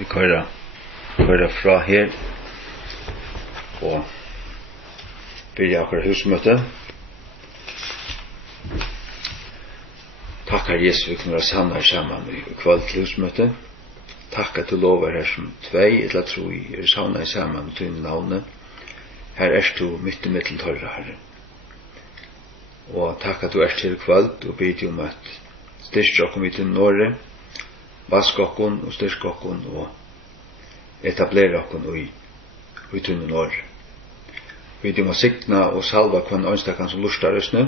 vi kører fra her og begynner akkurat husmøte. Takkar Jesus vi kunne være samlet sammen i kveld til husmøte. Takk at du lover her som tvei, eller tro i samlet sammen med dine navne. Her du midt i mittel tørre, Herre. Og takk at du til kveld og bid om at styrke oss i til Norge, vaske oss og styrke oss og etablere oss i til Norge. Vi må signa og salva kvann ønstakan som lustar oss nu.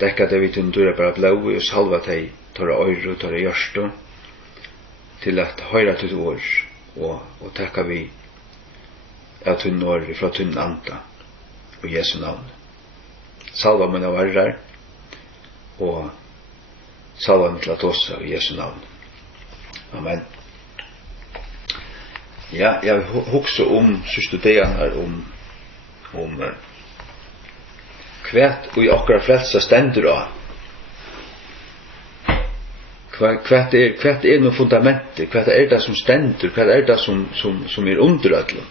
Dekka det vi til døra bare blå og salva deg tåra øyre og tåra hjørste til at høyra til år og takka vi av til Norge fra til anda og Jesu navn. Salva mine varrar og salva mitt latosa i Jesu navn. Amen. Ja, jeg hukse sørste dagen her om kvært og i okkara frelsa stendur av. Kvært noe fundamentet, kvært det som stendur, kvært det som underødlet.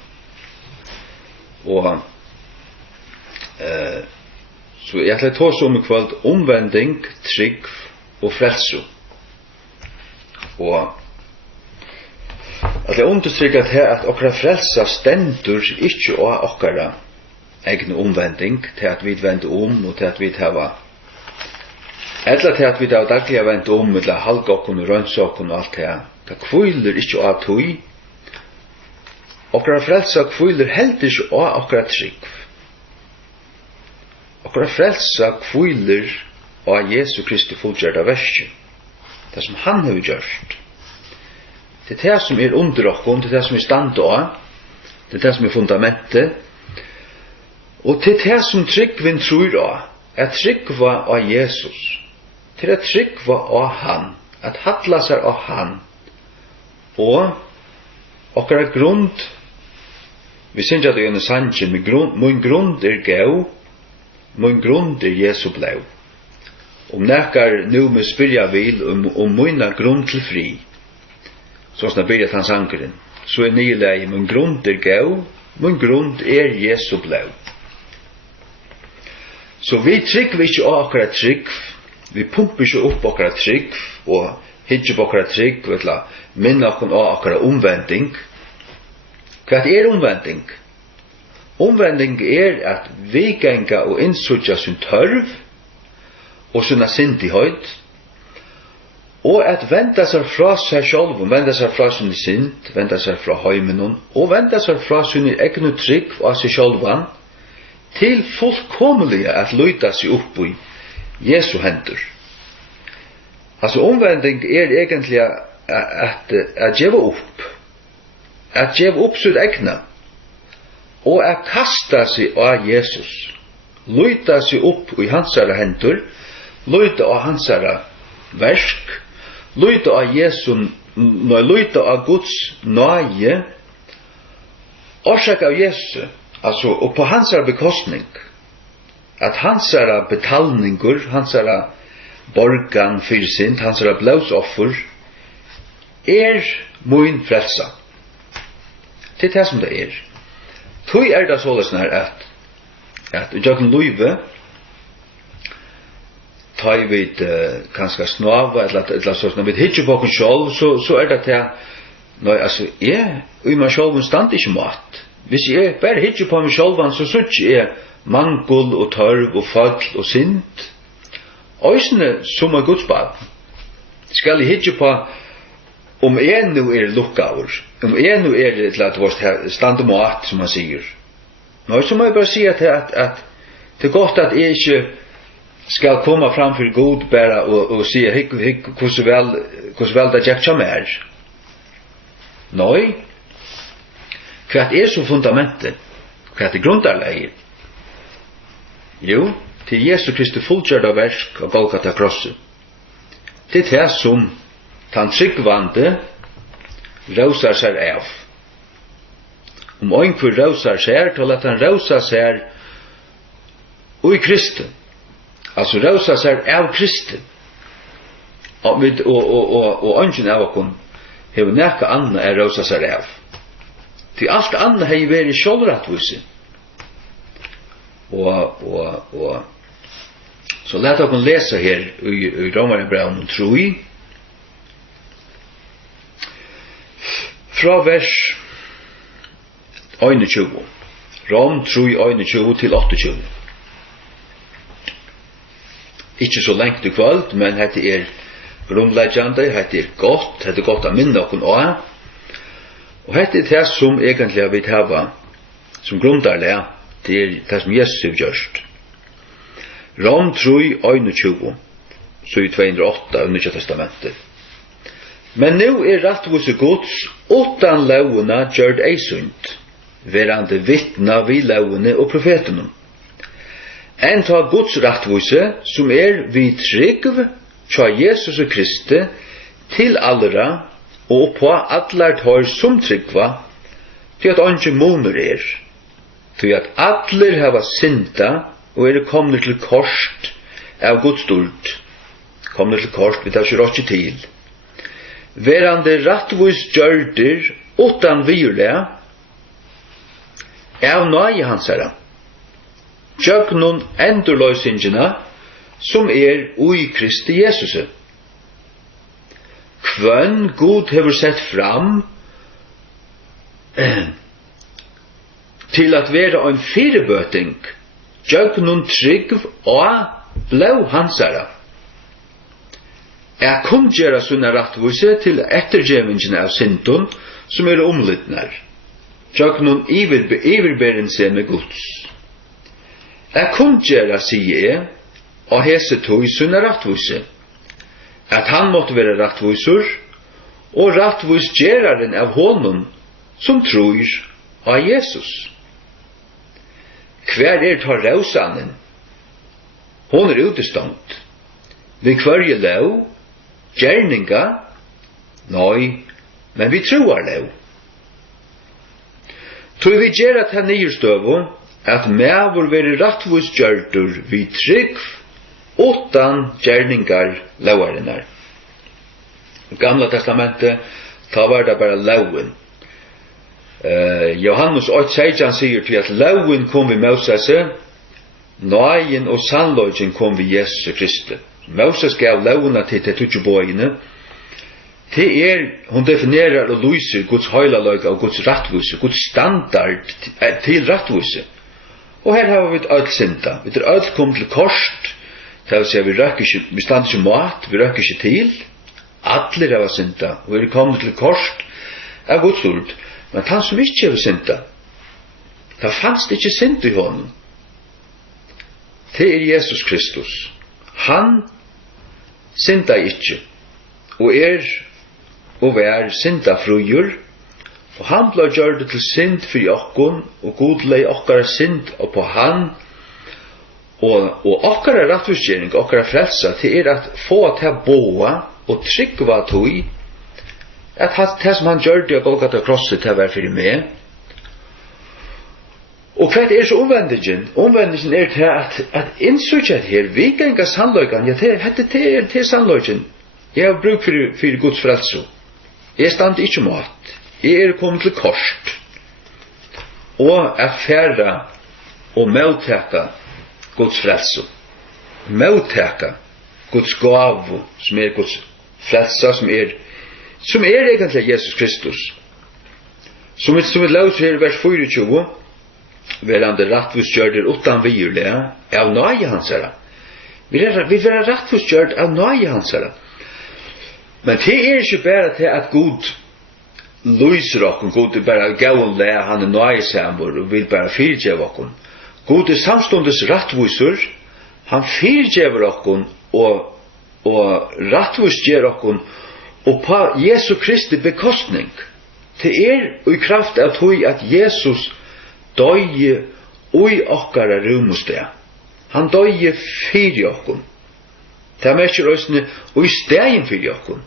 Og så jeg ætla ta så om i kveld omvending, trygg og frelso. Og at jeg understryker at okkara frelsa stendur ikkje av okkara egen omvending til at vi vender og til at vi hava eller til at vi har daglig vendt eller halvgokken og rønnsokken og alt det. Det kviler ikke av tog. Okkara frelsa kviler helt ikke av okkara trygg. Okkara frelsa kviler av Jesu Kristi fullgjørda verset. Det som han har gjort. Det det som under okkon, det det som stand av, det det som fundamentet. Og til det som tryggvin tror av, tryggva av Jesus, til tryggva av han, at hatla seg av han, og okkara grund, vi synes at det er en sanje, min grund gau, min grund Jesu blau. Nekar nu med spyrja vil mina grund til fri, sånn som det byrjat hans ankeren, så nyleg, min grund gau, min grund Jesu blau. Så vi tryggver ikke av akkurat trygg, vi pumper ikke opp akkurat trygg, og hittar på akkurat trygg, minna okkon av akkurat omvending. Hva omvending? Omvending at vi genga og innsutja sin tørv, og sinna syndighet, og at venda seg fra seg selv, venda seg fra sin synd, venda seg fra heimenon, og venda seg fra sin egen trygg av seg sjølvan, til fullkomlige at løyta seg opp i Jesu hendur. Altså omvending egentlig at gjeva opp. At gjeva opp sitt egna. Og at kasta seg av Jesus. Løyta seg opp i hansara hendur. Løyta av hansara versk. Løyta av Jesu, løyta av Guds nage. Årsak av Jesu. Altså, og på hansara bekostning, at hansara betalningur, hansara borgan fyrir synd, hansara blósoffer, mun frelsa. Det det som det Tøy det såleis at i jøkken luive, ta vi kanskje snava, eller sånn, vi hittir på okkur sjálv, så det til, nei, altså, i meg sjálv stand ikke mat. Hvis jeg bare hittir på meg sjálvan, så sutt jeg mangel og tørv og fall og synd. Øysene som gudsbarn skal jeg hittir på om jeg nu lukkaur, om jeg nu til at vårt stand og mat, som han sier. Nå, så må jeg bare si at det godt at jeg ikke skal komme fram for god bare og si hvordan vel det gjør som Nei, hva så fundamentet? Hva grundarleie? Jo, til Jesu Kristi fullgjørda verk og Golgata krosset. Det det som tan tryggvande rausar seg av. Om einhver rausar seg, til at han rausar seg i Kristi. Altså rausar seg av Kristi. Og ønsken av okkur hever nekka anna rosa seg av. Til alt anna hei veri sjálvrættvise. Og så let oss lesa her i Romarebrevn 3 fra vers 21. Rom 3:21 til 28. Ikke så lengt i kvöld, men dette grunnleggjande, dette godt, dette godt å minne okkur også. Og dette det som egentlig vi har som grunnleggjande, det det som Jesus har gjort. Rom 3:21, så i 208 i Nya testamentet. Men nu rattvise Guds utan lovuna gjørd ei sunt, verande vittna vi lovene og profetene. En ta Guds rattvise, som vi trygg tja Jesus og Kristi, til allra, og på allar tar som tryggva, til at anke moner til at allir hava synda, og kommet til korst av Guds stort. Kommet til korst, vi tar ikke rått til. Verande rattvis gjørder, utan virlega, av nøye hans herra. Tjøknun endurløysingina, som ui Kristi Jesus. Kvønn Gud hever sett fram til at være en firebøting, tjøknun trygg og blå hans herra. Kun gjøre sunna rattvise til ettergjevingen av synden som omlytnar. Tjøknun iverberen seg med Guds. Kun gjøre, sier og hese tog sunna rattvise, at han måtte være rattvisor, og rattvis gjeraren av honom som tror av Jesus. Hver tar rausanen? Hon utestandt. Vi kvarje lov, gjerninga, nei, men vi troar lov. Tror vi gjer at han nyrstøvo, at mevor veri rattvis gjørdur vi trygg, utan gjerningar lovarinnar. I Gamla testamentet, ta var det bara loven. Johannes 8:16 sier til at loven kom vi Moses, nøyen og sannløgjen kom vi Jesus Kristi. Moses gav lovena til tutsi bøyene. Hun definerer og lyser Guds høylaløyga og Guds rattvise, Guds standard til rattvise. Og her har vi ødel synda. Vi er ødel kom til korst, det vil si vi stand ikke mat, vi røkker ikke til. Atler har synda, og vi er kommet til korst av Guds ord. Men han som ikke har synda, det fanns ikke synd i honom. Det Jesus Kristus. Han synda ikke, og og vær synda frujur, og han ble gjørt til synd for jokkon, og god lei okkara synd og på han, og okkara rattvisgjering, okkara frelsa, til at få til boa og tryggva tog, at det som han gjør det og Golgata krosset til å være for meg. Og hva så omvendingen? Omvendingen til at innsøkjert her, vi genga sannløygan, ja, det er sannløygan. Jeg har bruk for Guds frelse. Jeg stand ikke mat. Jeg kommet til korst. Og affæra og møtteka Guds frelse. Møtteka Guds gavu, som Guds frelse, som egentlig Jesus Kristus. Som vi løser her i vers 24, verande rattvisgjørder utan virlega, av nøye hans herra. Vi være rattvisgjørd av nøye hans herra. Men det ikke bare til at Gud lyser okken, Gud bare gavn le, han nøye samur, og vil bare fyrtjeve okken. Gud samstundes rattvisur, han fyrtjever okken, og rattvisgjer okken, og på Jesu Kristi bekostning. Det i kraft av tog at Jesus døye ui okkara rumusteg. Han døye fyrir okkun. Det mest røysene ui stegin fyrir okkun.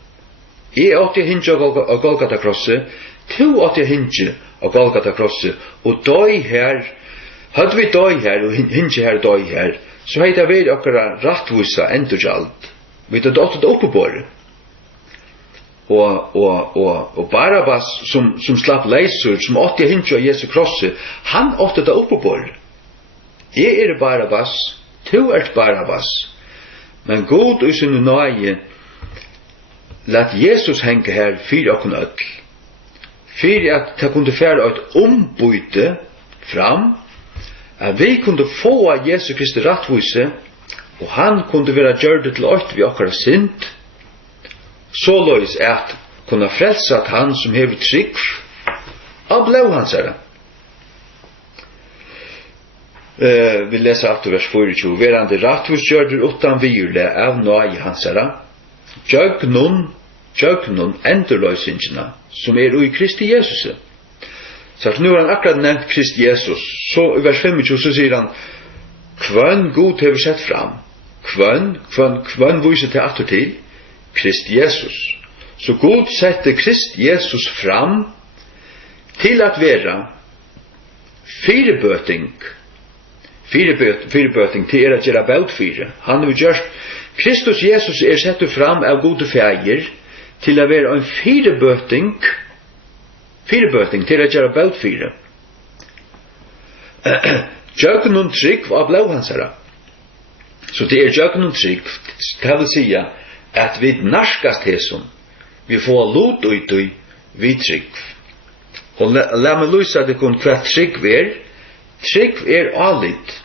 Jeg åtte hinge av Golgata krosset, to åtte hinge av Golgata krosset, og døy her, hadde vi døy her, og hinge her døy her, så hei det vært okkara rattvisa endurgjald. Vi hadde åtte det oppe på det. og Barabbas som slapp leisur, som åtte hinja Jesu krossi, han åtte det oppe på. Jeg Barabbas, tu Barabbas. Men God i sin nøye lat Jesus henge her fyrir okkur öll. Fyrir at det kunne fære et ombyte fram, at vi kunne få av Jesu Kristi rattvise, og han kunne være gjørdet til ått vi okkara synd, såleis at kunne frelse at han som hever trygg av blå hans herre. Vi leser alt vers 24. Verande rattvus gjørder utan virle av nøye hans herre, Jøgnun endurløysingina som i Kristi Jesus. Så nu har han akkurat nevnt Kristi Jesus. Så i vers 25 så sier han Kvønn God hever sett fram. Kvønn viser til atter til Kristi Jesus. Så God sette Kristi Jesus fram til at være firebøting til at gjøre baut fire. Han har gjort Kristus Jesus sett fram av gode feir til å være en firebøting til å gjøre baut fire. Jøgnun trygg av blå hans herre. Så det jøgnun trygg, det vil si at vi narskast hesson, vi får lot ut vi trygg. Og la meg lysa det kun hva trygg er. Trygg alit.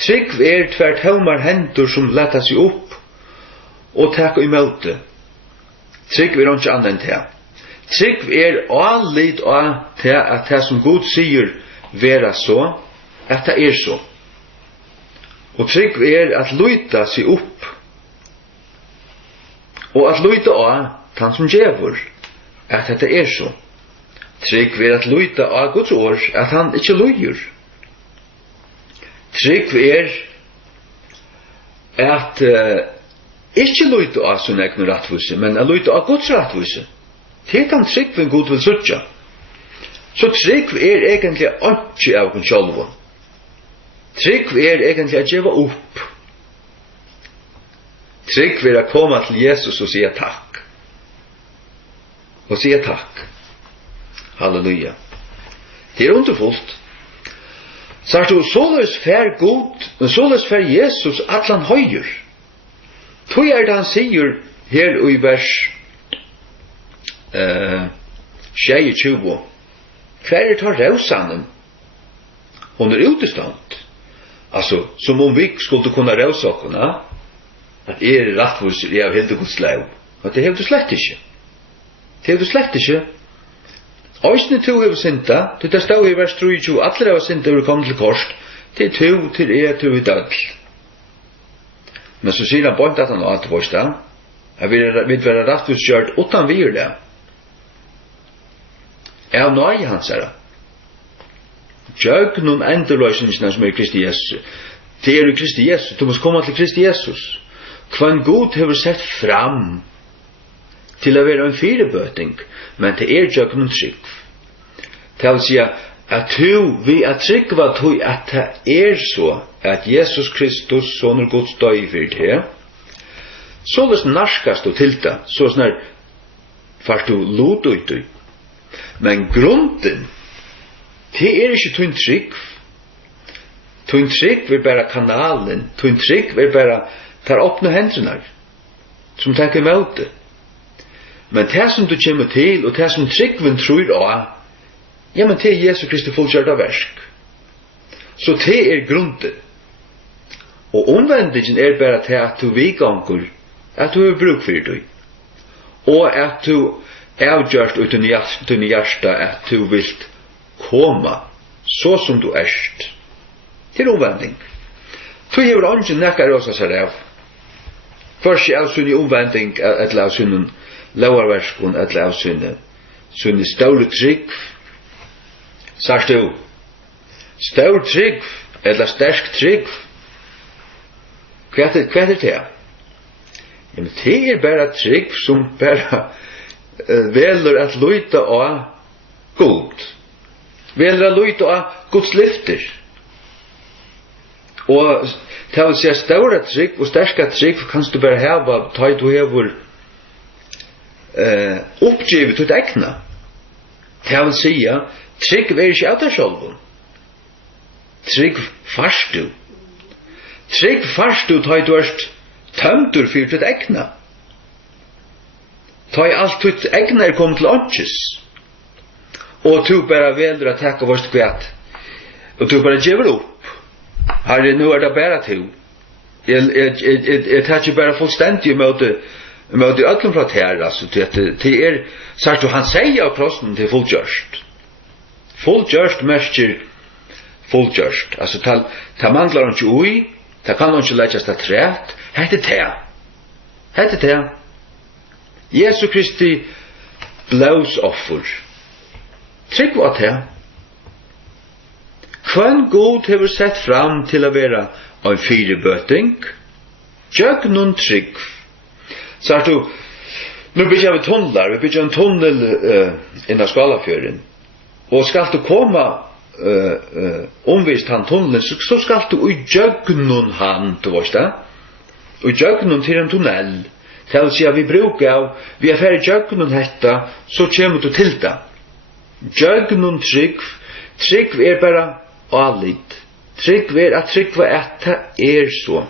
Trygg tvert helmar hendur som letta seg opp og takk imot det. Trygg ikke annet enn det. Trygg alit av det at det som Gud sier vera så, at det så. Og trygg at luita seg opp og at luita av han som djevor, at det så. Trygg at luita av Guds år, at han ikke luier. Trygg at ikke luita av sin egen rattvise, men at luita av Guds rattvise. Det kan trygg Gud vil sutja. Så trygg egentlig ikke av kun sjálva. Trygg egentlig å gjeva opp. Trygg å komme til Jesus og sige takk. Og sige takk. Halleluja. Det underfullt. Sagt du, såleis fær god, såleis fær Jesus atlan høyur. Tog det han sier her i vers 22. Hver tar rausanen? Hon utestand. Altså, som om vi skulle kunne rausa okkurna, at rattvus i av Hildeguds lov. Og det hevde slett ikke. Det hevde slett ikke. Øysene to hever synda, til det stod i vers 23, alle hever synda hever kommet til korsk, til to, til to i død. Men så sier han bort at han har til da, at vi vil være rattvusgjørt utan virle. Av nøye hans herre. Jøgnun endurløysingene som i Kristi Jesus. Det i Kristi Jesus, du må komme til Kristi Jesus. Kvann God hever sett fram til å være en firebøting, men det jøgnun trygg. Det vil si at vi tryggva tog at det så at Jesus Kristus, sonur Guds døy for det, så narskast du til det, så snar fast du lot ut. Men grunden, det ikke tun trygg. Tun trygg vil bare kanalen, tun trygg vil bare tar åpne hendene, som tenker imot det. Men det som du kommer til, og det som tryggven tror av, ja, men det Jesu Kristi fullkjørte versk. Så det grunden. Og omvendingen bare til at du viganger, at du har bruk for det. Og at du avgjørst uten hjärsta at du vil komme så som du erst. Til omvending. Du har ikke nekker også seg av. Først av sin omvending, eller av sin lovarverskon, eller av sin ståle trygg. Sagt du, ståle trygg, eller sterk trygg. Hva det? Men det bare trygg som bare veler at luita av god. Veler at luita av Guds lyfter. Og det vil si ståre trygg og sterska trygg kan du bare heva, ta du hever uppgivet ut egna. Det vil si, trygg er ikke av deg sjølven. Trygg fast du. Trygg fast du tar du erst tømtur for ditt egna. Ta alt ditt egna kommet til åndsjes. Og du bare velger å takke vårt kvæt. Og du bare giver opp. Herre, nu det bare til. Jeg tar ikke bare fullstendig med det ødelen fra her, altså, til sagt du, han sier av krossen til fullgjørst. Fullgjørst mestjer fullgjørst. Altså, ta manglar han ikke ui, ta kan han ikke legges til træt, hette te. Jesu Kristi blåsoffer. Trygg var te. Hvem god hever sett fram til å være en firebøting? Jøg noen trygg. Sagt du, nu bygger vi tunnlar, vi bygger en tunnel innan Skalafjøren. Og skal du komme omvist han tunnelen, så skal du i jøgnen han, du vet det? Og jøgnen til en tunnel. Det vil si at vi bruker av, vi ferdig jøgnen hetta, så kommer du til det. Jøgnen trygg, trygg bare alit. Trygg at trygg at det så.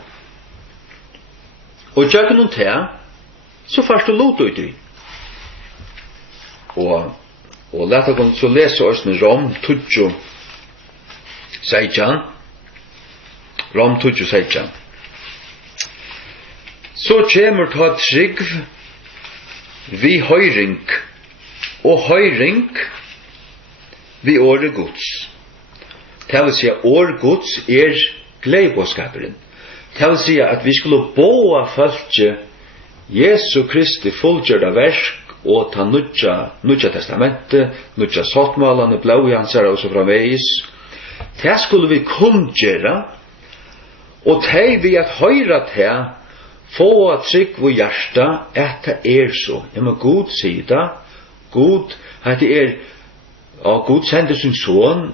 Og jøgnen til, så først du lot ut i. Og lett å så lese oss med Rom 12, 16. Rom 12, 16. Så kommer ta trygg vi høyring, og høyring vi åre gods. Det vil si at åre gods gledebåskaperen. Det vil si at vi skulle boa folket Jesu Kristi fullgjørda versk og ta nudja testamentet, nudja sottmalene, blå i hans her og så framvegis. Det skulle vi kunngjøre, og det vi at høyra til, få at trygg og hjärsta, at det så. Jeg må god si det, god, at det god sender sin son,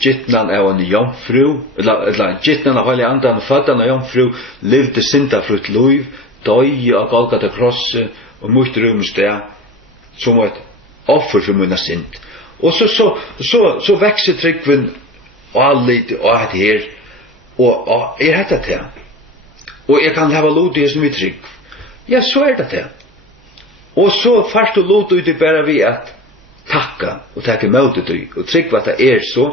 gittnan av en jomfru, eller gittnan av hele andan, føddan av jomfru, levde syndafrutt liv, døy av Golgata krosset, og mot rummes det, som et offer for munna synd. Og så vekser tryggven, og allit, og et her, og hetta til. Og jeg kan hava lot i som vi trygg. Ja, så det til. Og så først og lot ut bare vi at takka og takke møtet du, og trygg at det så,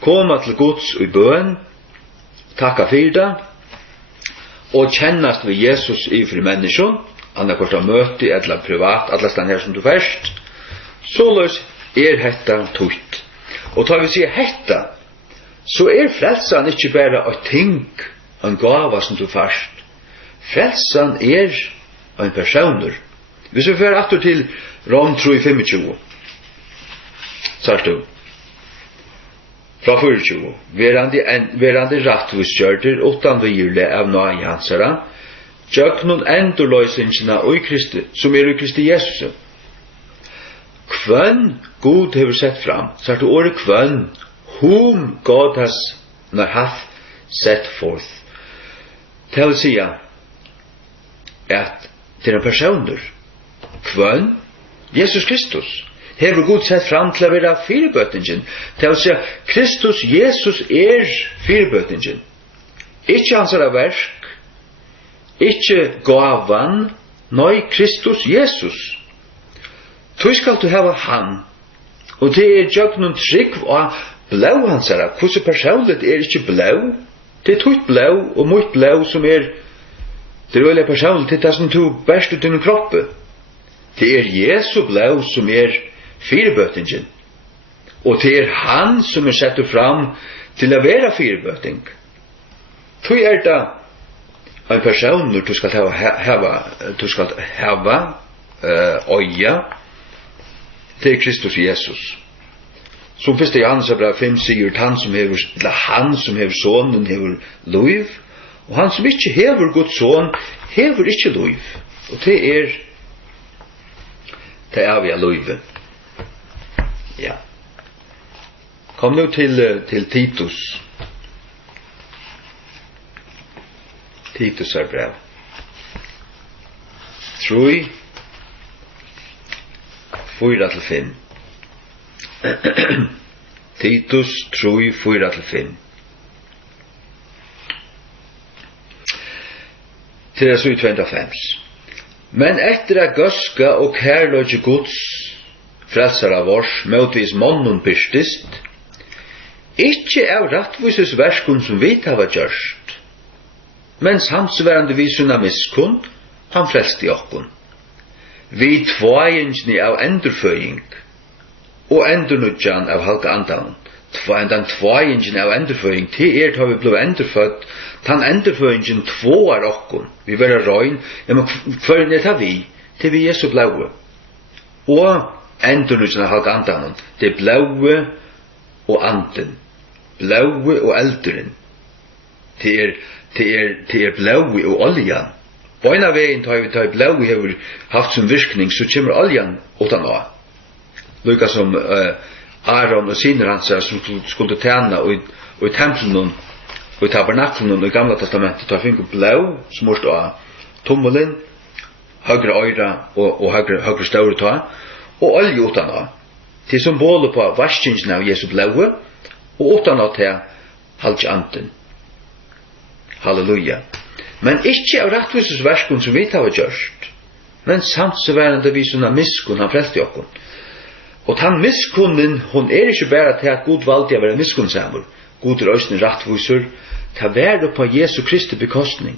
koma til Guds i bøn, takka fyrda, og kjennast ved Jesus i fri menneskjon, annakvart av møte, eller privat, allas den her som du først, så løs hetta tutt. Og tar vi sier hetta, så frelsan ikke bare et ting, en gava som du først. Frelsan en personer. Hvis vi fører atter til Rom 3:25, sagt du, fra 24, verande rattvisgjørter, utan virle av nøye hansara, jøknun endurløysingsina som i Kristi Jesus. Kvønn god hever sett fram, sagt du året kvønn, whom God has sett forth. Det vil si at til en personer, kvønn, Jesus Kristus, hever god sett fram til å være firebøtingen. Det vil si at Kristus, Jesus firebøtingen. Ikke hans verk, ikke gavan, nei, Kristus, Jesus. Tu skal du hava han, og det jøgnen trygg og blå hans her. Hvordan personligt ikke blå? Det tutt blå og mot blå som det øyelig personligt, det som du bæst ut din kroppe. Det Jesu blå som firebøtingen. Og det han som sett fram til å være firebøting. Tu det en person når du skal hava øya til Kristus Jesus. Som 1. Johannes brev 5 sier han som hever sonen hever liv, og han som ikke hever Guds son hever ikke liv. Og det vi av livet. Ja. Kom nu til Titus. Titus brev. 3, 4-5. Titus 3, 4-5. Til det så i 25. Men etter at gøska og kærløgje Guds frelsara vårs motvis månnen pyrstist, ikkje av rattvises verskun som vi hava gjørst, men samsværende vi sunna miskun, han frelste okkun. Vi tvåingni av endurføying, og endurnudjan av halka andan. Den tvåingen av endurføying, til tar vi blod endurfødt, den endurføyingen tvåar okkun. Vi vera røyn, hver tar vi, til vi så blaue. Og endurnudjan av halka andan, det blaue og anden. Blaue og eldren. Til blaue og oljan. Beina vegin tar blaue hever haft som virkning, så kommer oljan utan av. Lukka som Aaron og sinner hans som skulle tjäna og i templen og i tabernaklen og i gamla testamentet tar finko blau som måste ha tommelen, høyre øyra og høyre større ta og olje utan av til symboler på varskingen av Jesu blaue og utan av til halvt anten. Halleluja. Men ikke av rettvises verskun som vi tar gjørst, men samsværende vi sånne miskun han frelste okkun. Og den miskunnen, hon ikke bare til at Gud valgte å være miskunnsamur. Gud øyne rattviser, ta være på Jesu Kristi bekostning.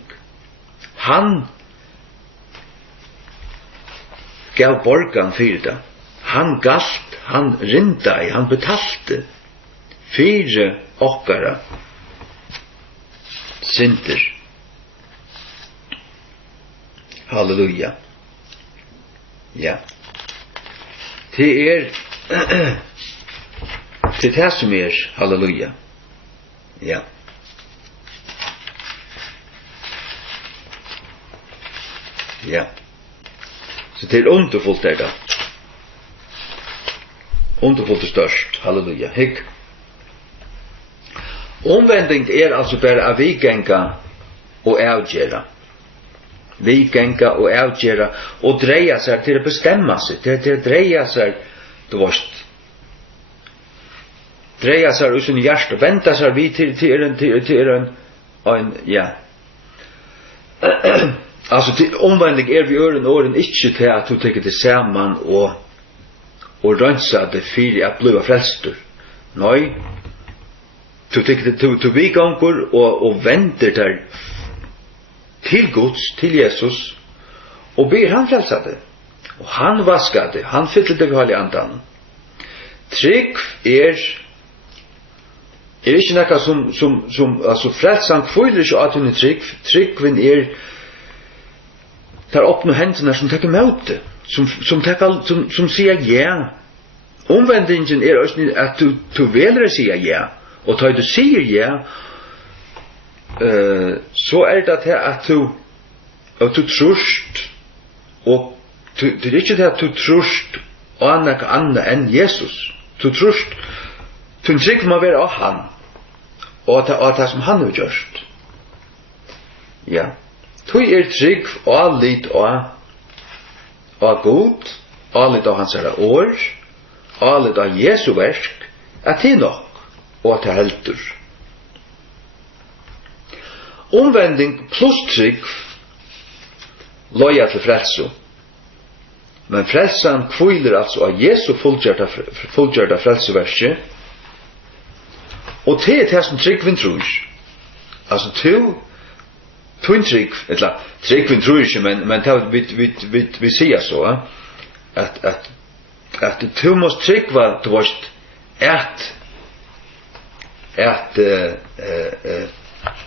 Han gav borgan fyrir det. Han galt, han rindai, han betalte fyrir okkara synder. Halleluja. Ja. Det det som halleluja. Ja. Ja. Så det underfullt det. Underfullt størst. Halleluja. Hikk. Omvending altså bare av vigenga og avgjera. Vigenga og avgjera og dreia seg til å bestemma seg, til å dreia seg, du varst, dreia seg ut sin hjärsta, venta seg vi til en, ja. Altså, omvending vi åren ikke til at du tenker det saman og rønsa det fyrir at bliva frelstur. Nei, du tenker det til vigangur og venter der til Guds, til Jesus, og ber han frelsa det. Og han vaskar det, han fyller det vi har i andan. Trygg ikke nekka som altså frelsan kviler ikke at hun tryggvin tar opp noen hendene som tekker møte, som sier ja. Omvendingen også at du velere sier ja, og tar du sier ja, så det at du trust og det ikke det at du trust annet enn Jesus. Du trust du trygg må være av han og det som han har gjort. Ja. Du trygg og litt av god og litt av hans år og litt av Jesu verk at det nok og at det helter. Omvending pluss trygg loja til frelso. Men frelsan kviler altså av Jesu fullgjørda frelseverset. Og det det som tryggvin tror. Altså tvin trygg, eller tryggvin tror ikke, men vi sier så, at du måst tryggva, du måst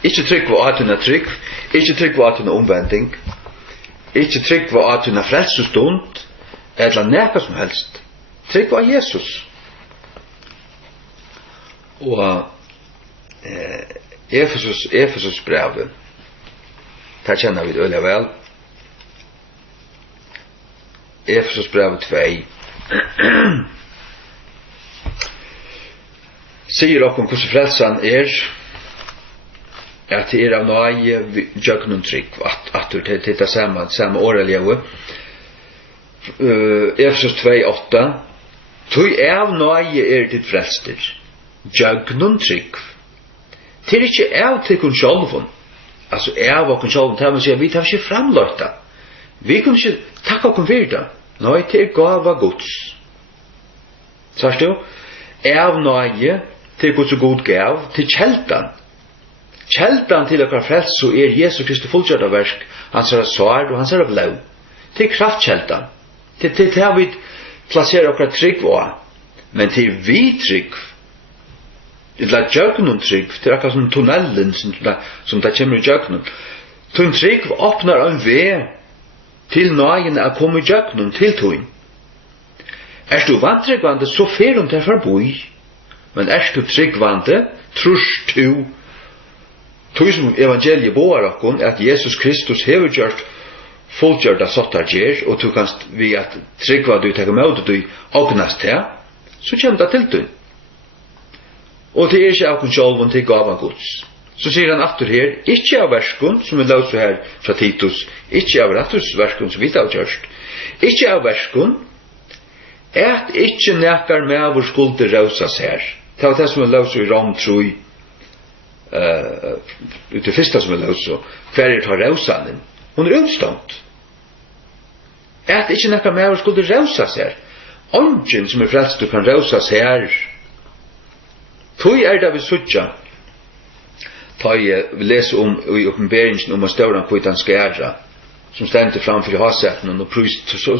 ikke tryggva at hun trygg, ikke tryggva at hun omvending, ikke tryggva at hun frelsestund, eller nekka som helst. Tryggva Jesus. Og Efesus brevet, det kjenner vi det øyelig vel. Efesus brevet 2. Sier dere hvordan frelsan at det av nøye jøgnun trygg, at det er det samme årelige. Efesos 2:8. Tui av nøye ditt frelster, jøgnun trygg. Det ikke av til sjálvun, altså av okkur sjálvun, det vil si at vi tar ikke framløyta. Vi kan ikke takka okkur fyrir det. Nei, det gava Guds. Sørst du? Av nøye til Guds og god gav, til kjeldan. Kjeldan til okkar frelse Jesu Kristi fullgjørda verk, hans svar og hans blod. Til kraftkjeldan. Til har vi plassera okkar trygg av. Men til vi trygg, det er jøgnun trygg, det er akkurat som tunnelen som det kommer i jøgnun. Tunn trygg åpnar en vei til nøyen å komme i jøgnun til tunn. Du vantryggvande, så fer til forboi. Men du tryggvande, trus du, som evangeliet boar okkon, at Jesus Kristus hever gjort fullgjørda sottar gjer, og du kanst vi at tryggva du teka med du ognast til, så kjem det til du. Og det ikke okkon sjálvun til gava Guds. Så sier han aftur her, ikkje av verskun, som vi lauser her fra Titus, ikkje av verskun som vi har gjørst, ikkje av verskun, at ikkje nekkar med vår skulder rausas her. Det var det som vi lauser i Rom 3, det første som vi lauser, hver tar rausanen. Hun utstånd. At ikkje nekkar med vår skulder rausas her. Ongen som frelst du kan rausas her. Tui det vi suttja. Vi leser i oppenberingen om en stauran kvitan skæra, som stendte framfor i hasetten, og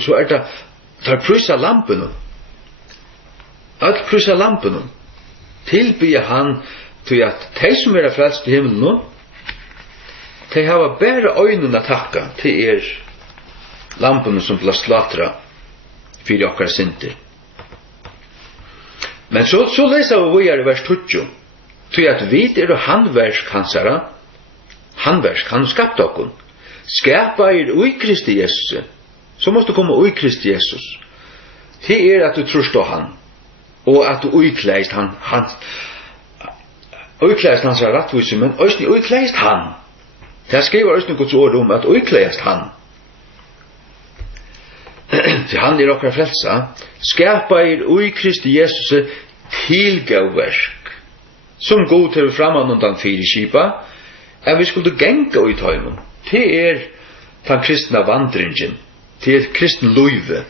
så det tar prysa lampen. Alt prysa lampen. Tilbyr han til at de som frelst i himmelen nå, de har bare øynene takka til lampen som blir slatra for okkar sinter. Men så leser vi i vers 20, til at vi handversk hansara, han skapte okkon, skapa ui Kristi Jesus, så måste komma ui Kristi Jesus. Det at du trust på han, og at du uikleist han uikleist hans rattvise, men òsni uikleist han. Det skriver òsni Guds ord om at uikleist han. Til han okkar frelsa, skapa ui Kristi Jesus tilgavverk, som god til framan undan fire skipa, at vi skulle genga ut høymon. Det den kristna vandringen, til kristen luive.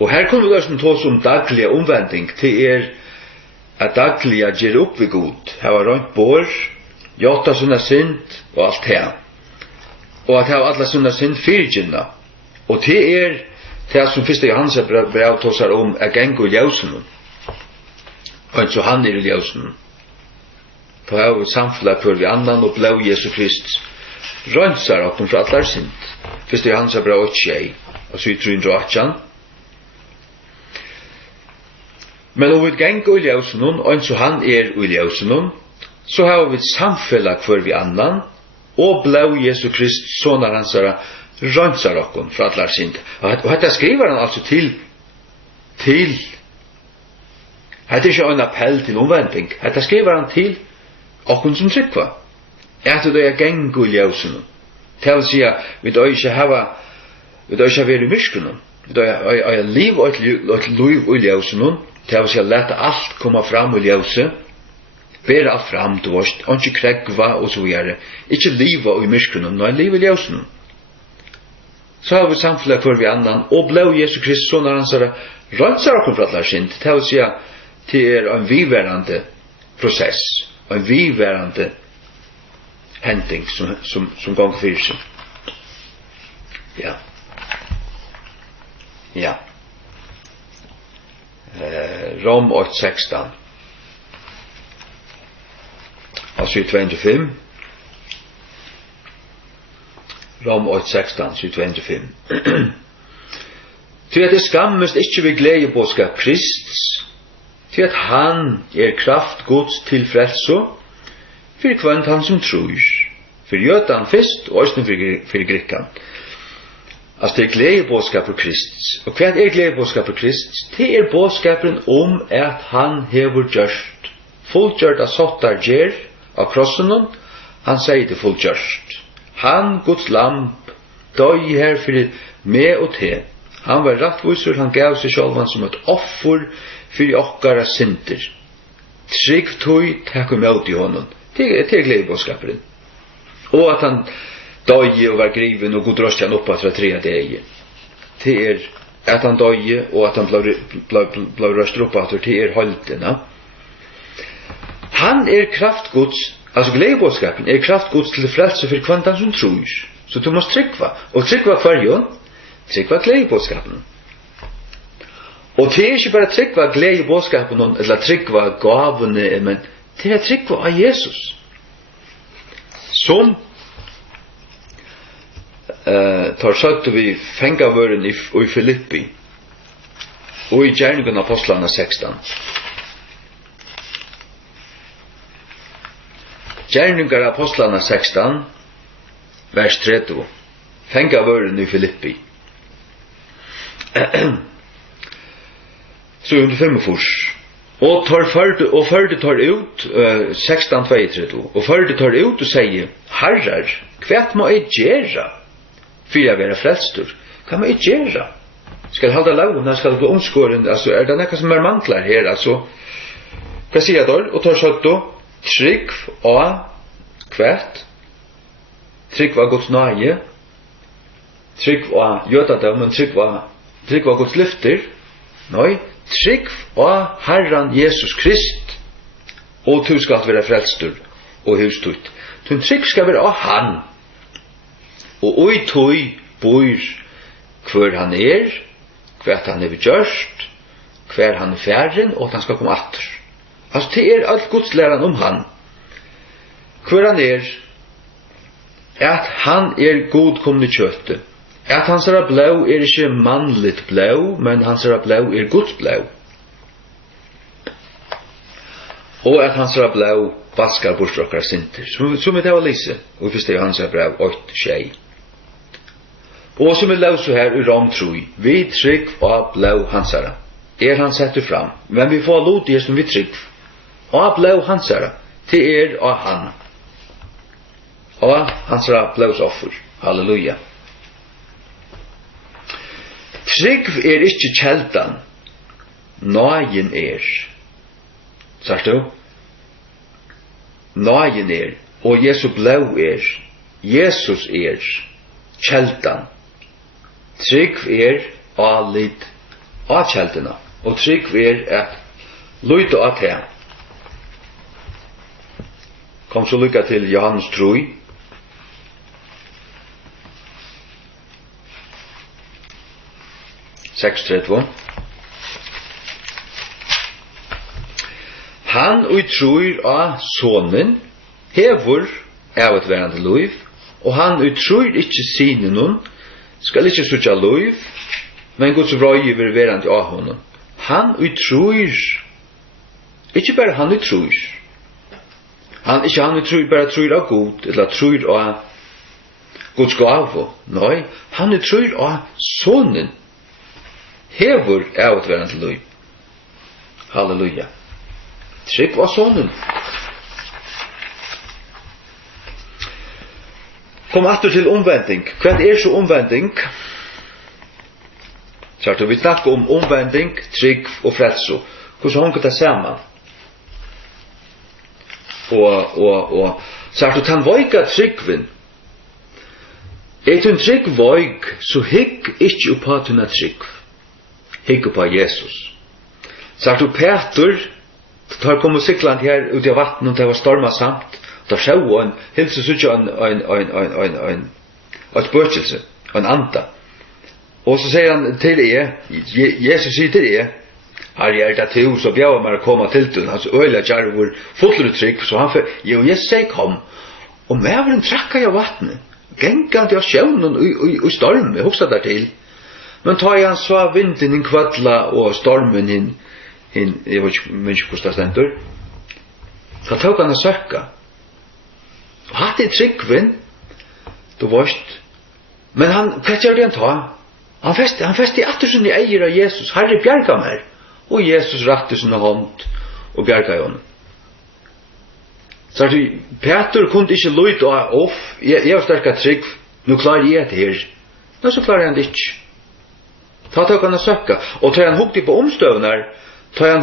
Og her kunne vi løsne tås om daglige omvending, til at daglige gjer opp vi god. Her var rønt bor, gjåta sånne synd og alt det. Og at her var alle sånne synd fyrtjena. Og til det som første Johannes brev tåsar om gengo i ljausen. Og så han i ljausen. På her var samfunnet for vi annan og blå Jesu Krist. Røntsar oppen fra allar synd. Første Johannes brev 8, og så i 318. Men om vi gengo i ljausen, og så han i ljausen, så har vi samfunnet for vi annan og blå Jesu Krist, sånn hans røntsar okkon fra allar synd. Og dette skriver han altså til dette ikke en appell til omvending. Dette skriver han til okkon som tryggva. At det gengo i ljausen. Det vil si at vi da ikke har vært i myrskunnen. Vi da har liv og et liv i ljausen. Det vil si at lette alt komme fram i ljausen. Bære alt fram til oss. Og ikke kregva og så videre. Ikke liv i myrskunnen, men liv i ljausen. Så har vi samfunnet for vi annan, og blå Jesu Kristus, sånn han sier, røntsar okkon for allar synd. Det vil si at det en viverande prosess, en viverande hending som gong fyrir seg. Ja. Ja. Rom 8:16. Altså i 25. Rom 8:16, 25. Til at det skammest ikke vi glede bådskap Krists, til at han kraft Guds til frelso, for kvant han som tror, for jødan fyrst, og også for grikkan. Altså det glede bådskap for Krists. Og hva glede bådskap for Krists? Det bådskapen om at han hever gjørst, fullgjørt av sottar gjer, av krossen, han sier det fullgjørst. Han, Guds lamp, døy her for meg og te. Han var rattviser, han gav seg sjálvan som et offer for okkara synder. Trygg tøy, takk imot i honom. Det er gledebådskaperen. Og at han døy og var griven og god røst han oppa fra 3 dager. Det er at han døy og at han ble røst oppa til det er holdene. Han er kraftgods, altså gledebådskapen er kraftgods til frelse for kvantan som tror. Så du må trykva. Og trykva hverjon, trykva gledebådskapen. Og det er ikke bare trykva gledebådskapen eller trykva gavene, men det er trykva av Jesus. Som tar sagt vi fengavøren i Filippi og i Gjerningen Apostlarna 16. Gjerningen Apostlarna 16 vers 30. Fengavøren i Filippi. Så under 45. Og førde tar ut 16:32 og førde tar ut og sier Herrar, hva må jeg gjøre for jeg være frelstur? Hva må jeg gjøre? Skal jeg halda launa, skal jeg bli omskåren? Altså, er det noe som mangler her? Altså, hva sier jeg da? Og tar sagt da trygg av hvert, trygg av Guds nage, trygg av jødadom, trygg av Guds lyfter. Nei, trygg av Herren Jesus Krist, og du skal være frelstur og hustut. Du trygg skal være av Han, og oi tøy bor hver han hver han gjørst, hver han færen, og at han skal komme atter. Altså, det er alt godslæren om han. Hver han at han god kommet kjøttet. At hans blau er ikke mannligt blau, men hans blau er Guds blau. Og at hans blau vaskar bort okkar synder. Som det var lise, og hvis det er hans blau 8:6. Og som så her i Romtrui, vi trygg av blau hansara. Han setter fram, men vi får lot det som vi trygg av blau hansara, det av han. Av hansara blaus offer. Halleluja. Trygg ikke kjeldan, nagen Sagt du? Nagen og Jesu blau Jesus kjeldan. Trygg alit av kjeldina, og trygg at lyta at her. Kom så lykka til Johannes 3. Han og trur av sonen hevur av et verande liv, og han og trur ikkje sine noen skal ikkje suttja liv, men Guds vrøye vil verande av honom. Han og trur, ikkje bare han og trur, han og trur bare trur av God, eller trur av Guds gave, nei, han og trur av sonen hevur av et verande liv. Halleluja. Trygg var sonen. Kom atter til omvending. Hva så omvending? Så vi snakker om omvending, trygg og frelso. Hvordan honker det sammen? Og så tan voika tryggvin. En trygg voik, så hygg ikke oppa tunna trygg. Hygg oppa Jesus. Så Peter, tar kom sikland her ut av vatten, og det var storma samt. Da sjau en hilse suttja en spøkelse, en anta. Og så sier han til Jesus sier til her det til, så bjør meg å komme til til, hans øyla djarvor fullere trygg, så han Jesus sier kom, og mævren trakka av vattnet, gengant av sjaunen og storm, jeg hoksa der til. Men tar han så vinden in kvadla og stormen in jeg vet ikke hvordan det stendur, så tok han å søkka. Og hatt tryggvin, du varst. Men hva gjør det han ta? Han festi attersen i eier av Jesus. Herre, bjerga meg. Og Jesus rattet sin hånd og bjerga i honom. Så Peter kunde ikke lyde av jeg har sterk trygg, nu klarer jeg det her. Nå så klarer han det ikke. Ta tok han å søkke. Og tar han hukte på omstøvner, tar han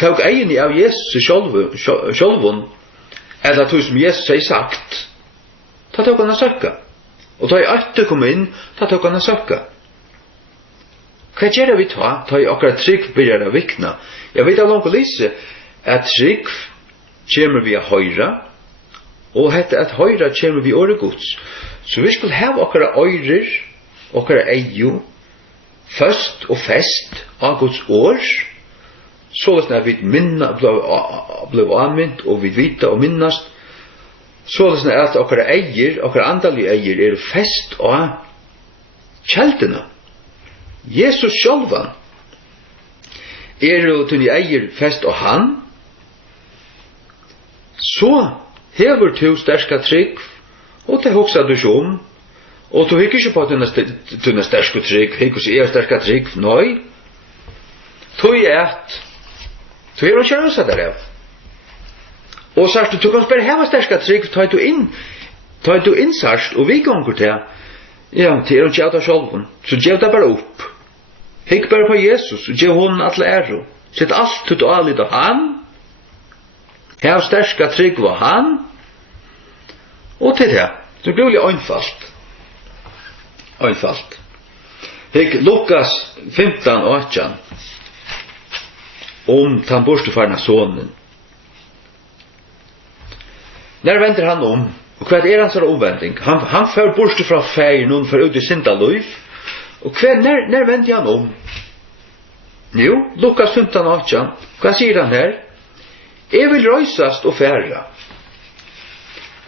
tok egnet av Jesus sjølven, eller tog som Jesus har sagt, ta tok han å søkke. Og tar jeg etter kom inn, ta tok han å søkke. Hva gjør vi ta jeg akkurat trygg begynner å vikne? Jeg vet av langt å lise at trygg kommer vi a høyre, og hette at høyre kommer vi åre gods. Så vi skulle ha akkurat øyrer, akkurat eio, først og fest av Guds år, så at vi ble anmynt, og vi vita og minnast, så at akkurat eier, akkurat andalige eier, fest av kjeldene. Jesus sjálvan jo tunni eier fest og han, så hever du sterska trygg, og det hoksa du om, og du hikker ikke på tunna sterska trygg, hikker ikke sterska trygg, nei, du hever ikke røsa der av. Og sørst, du kan bare heva sterska trygg, ta du inn sørst, og vi gonger til, ja, til å gjøre det sjálven, så gjør det bare opp. Hikk bare på Jesus, og gjør hun alle æro. Sett alt ut og alit av han, hev sterska trygg var han, og til det, så blir det einfalt. Einfalt. Hikk Lukas 15:18, den borstefarna sonen. När venter han om, og hva hans omvending? Han får borste fra feir, noen får ut i synda liv, og när venter han om? Jo, Lukas 15:18, hva sier han her? Jeg vil røysast og færa.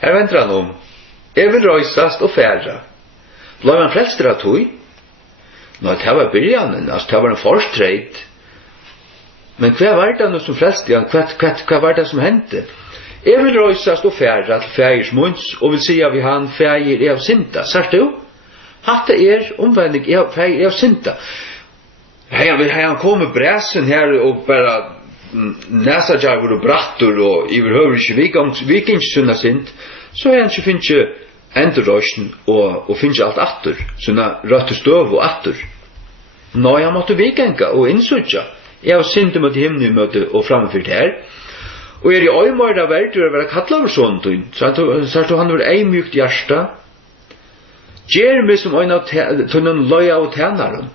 Her venter han om. Jeg vil røysast og færa. Blev han frelster av tog? Nå, det var byrjanen, altså det var en forstreit. Men hva var det som frelste han? Hva var det som hendte? Jeg vil røysast og færa til fægers munns, og vil si at vi han fægir av synda. Sart du? Hatta omvending fægir av synda. Han kommer bräsen här och bara näsajagur och brattor och överhuvud inte vikingsunna sint, så han inte finns ändrösten och finns allt attor, såna rötter stöv och attor. Nå, han måtte vikinga och insutja. Jag har synd mot himlen möte och framför det här. Och i öjmörda världen var kallar över sånt, så han var ej mjukt hjärsta. Ger mig som öjna tunnen loja och tänaren.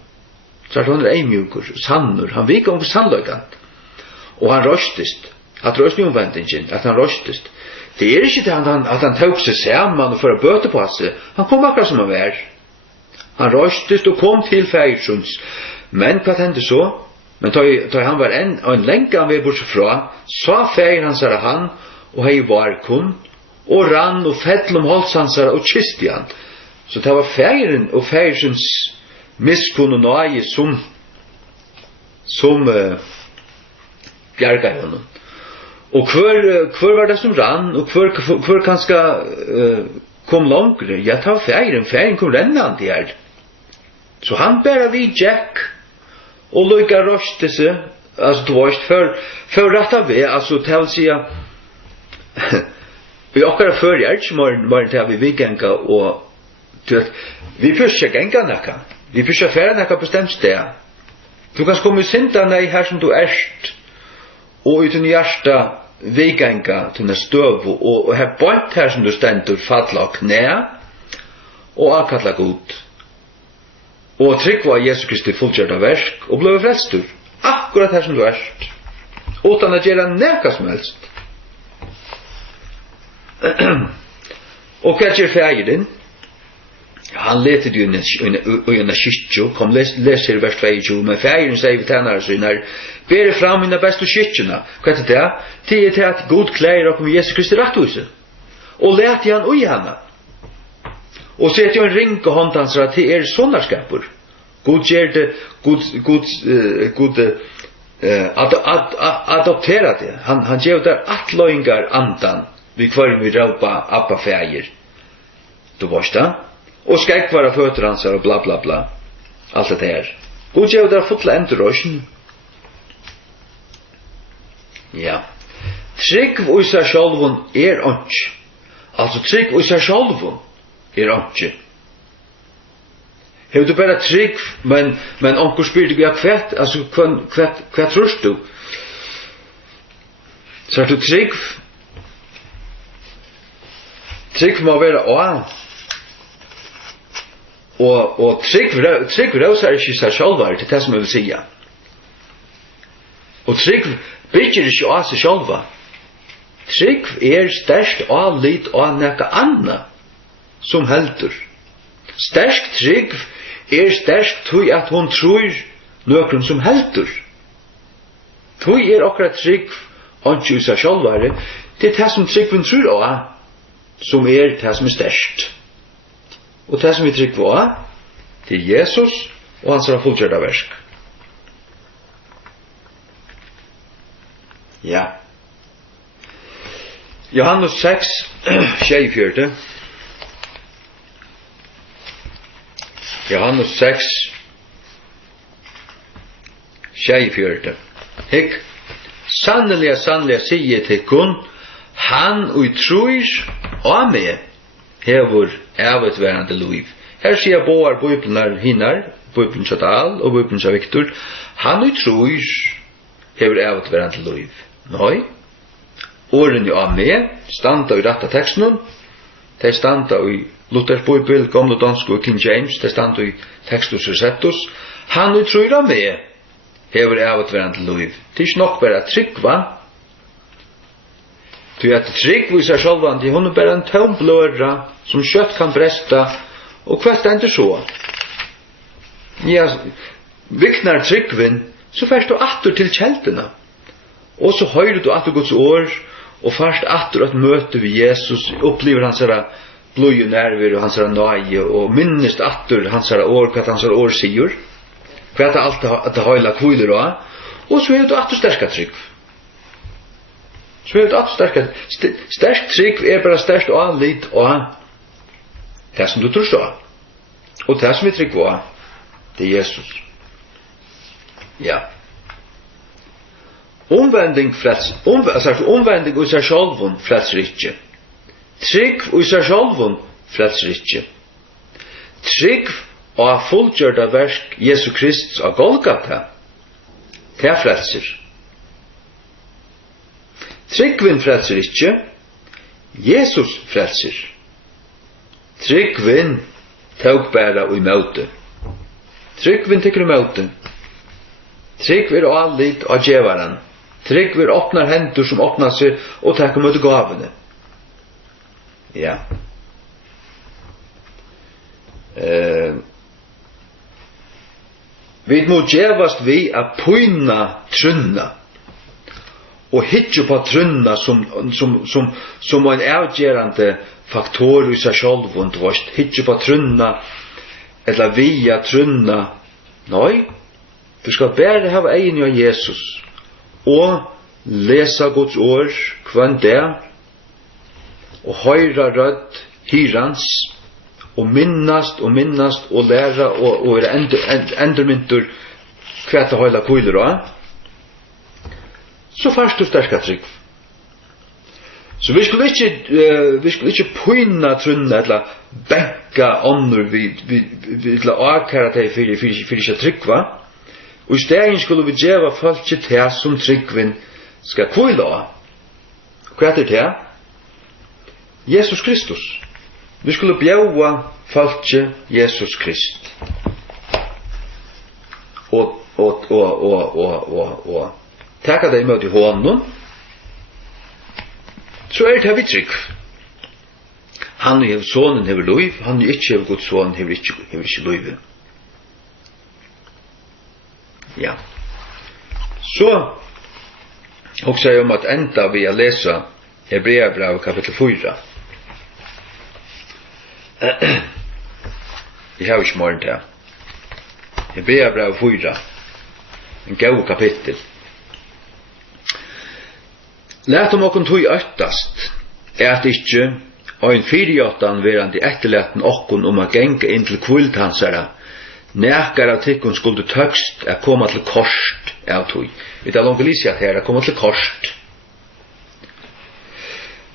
Så han ej mjukur, sannur, han vika om sannlökant. Och han röstist, att röst omvändingen, att han röstist. Det inte det att han tog sig samman och för att böta på sig. Han kom akkurat som han var. Han röstist och kom till färgsunds. Men vad hände så? Men då han var en länka han var bortsifrån, så färgen hans är han, och hej var kun, och rann och fäll halshansar och kysste han. Så det var färgen och färgsunds miskunn og nøye som bjerga honom. Og hver var det som rann, og hver kanskje kom langere. Ja, ta færen kom rennande her. Så han bare vid Jack, og lukka røste seg, altså du varst, for rett av det, altså til å si, vi akkurat før hjelpsmorgen til vi vikenga, og vi først ikke enga nekka. Vi først affæren nekka bestemt sted. Du kan komme i synda nei her som du erst, og uten hjärsta vikenga til støv, og her bort her som du stendur falla og knæ, og akkalla god. Og tryggva Jesus Kristi fullgjørda verk, og blei frelstur. Akkurat her som du erst. Utan at gjøre nekka som helst. Og hva gjør fægeren? Han leter ju i en kyrkjo, kom läser i vers 22, men fägren säger vi tänare så när ber fram mina bästa kyrkjorna. Vad är det? Det är till att god klär och med Jesus Kristi rättvise. Och lät han oj henne. Och så jag en ring och hand hans att det är sådana skapor. God ger det, adoptera det. Han ger där att löjngar andan vid kvar vi råpa appa fäger. Du varst det? Og skægg var fötter hans og bla bla bla. Allt det her. God gjør det fulla endrøsjen. Ja. Trygg og seg sjálvun ikke. Altså trygg og seg sjálvun ikke. Hevur du bara trygg, men onkur spyrir deg kvært, altså kvært trust du? Så du trygg? Trygg må være og trygg røser ikke seg sjálvar, til det som jeg vil sige. Og trygg bygger ikke av seg sjálva. Trygg sterkt avlit av nekka anna som heldur. Sterk trygg sterk tog at hon tror nøkron som heldur. Tog akkurat trygg ikke i seg sjálvare, det det som tryggven tror av, som det som sterkt. Og det som vi trykker på, det Jesus og hans fullgjørda versk. Ja. Johannes 6, 24. Johannes 6, 24. Hikk, sannelig sier til kun, han og tror av meg, hevur ævetverande liv. Her sier boar bøyblenar hinnar, bøyblen Chadal og bøyblen Viktor, han og tror hevur ævetverande liv. Nei, årene av meg standa i retta teksten, de standa i Luthers bøybel, gamle dansk og King James, de standa i Textus Receptus, han og tror av meg hevur ævetverande liv. Det er ikke nok bare tryggva, du at trygg vi seg sjálvan, de hun bare en tom bløra som kjøtt kan bresta, og hvert ender så. Ja, viknar tryggvin, så først du atter til kjeltene. Og så høyrer du atter Guds år, og først atter at møte vi Jesus, opplever hans bløye nerver og hans nøye, og minnest atter hans år, hva hans år sier, hva alt det høyla kviler av, og så er du atter sterska trygg. Så er det at sterk trygg bare sterkt anlit og det som du tror så. Og det som vi trygg på, det er Jesus. Ja. Omvending i seg sjálvun frelser ikke. Trygg i seg sjálvun frelser ikke. Trygg og fullgjørda verk Jesu Kristus av Golgata, det frelser. Tryggvin frelser ikke, Jesus frelser. Tryggvin tåg bæra og i møte. Tryggvin tykker i møte. Tryggvin allit av djevaren. Tryggvin åpnar hendur som åpnar seg og takker mot gavene. Ja. Vi må djevast vi a pyna trunna. Og hitje på trunna som en avgjerande faktor i seg sjálvun, hitje på trunna, eller via trunna. Nei, du skal bare ha egin av Jesus, og lesa Guds år hver dag, og høyra rødd hirans, og minnast, og læra, og endurmyntur hva det høyla kviler av. Så først du sterska trygg. Så vi skulle ikke pyna trunna eller benka ånder vi til å akara deg for ikke tryggva. Og i stedet skulle vi djeva folk til som tryggvin skal kvila av. Hva er det? Jesus Kristus. Vi skulle bjaua folk til Jesus Krist. Og taka deg imot i hånden, så det vi trygg. Han hever sonen hever liv, han ikke hever Guds son hever ikke liv. Ja. Så også jeg at enda vi lesa Hebreabrevet kapittel 4. Jeg har ikke morgen til. Hebreabrevet 4. En god kapittel. Læt okkum tøy øttast, at ikkje ein fyriåttan verandi etterlaten okkum a genga inn til kvildhansara, nekar av tykkun skuldu tøgst koma til korst av tøy. Vi tar langt lysia til her, koma til korst.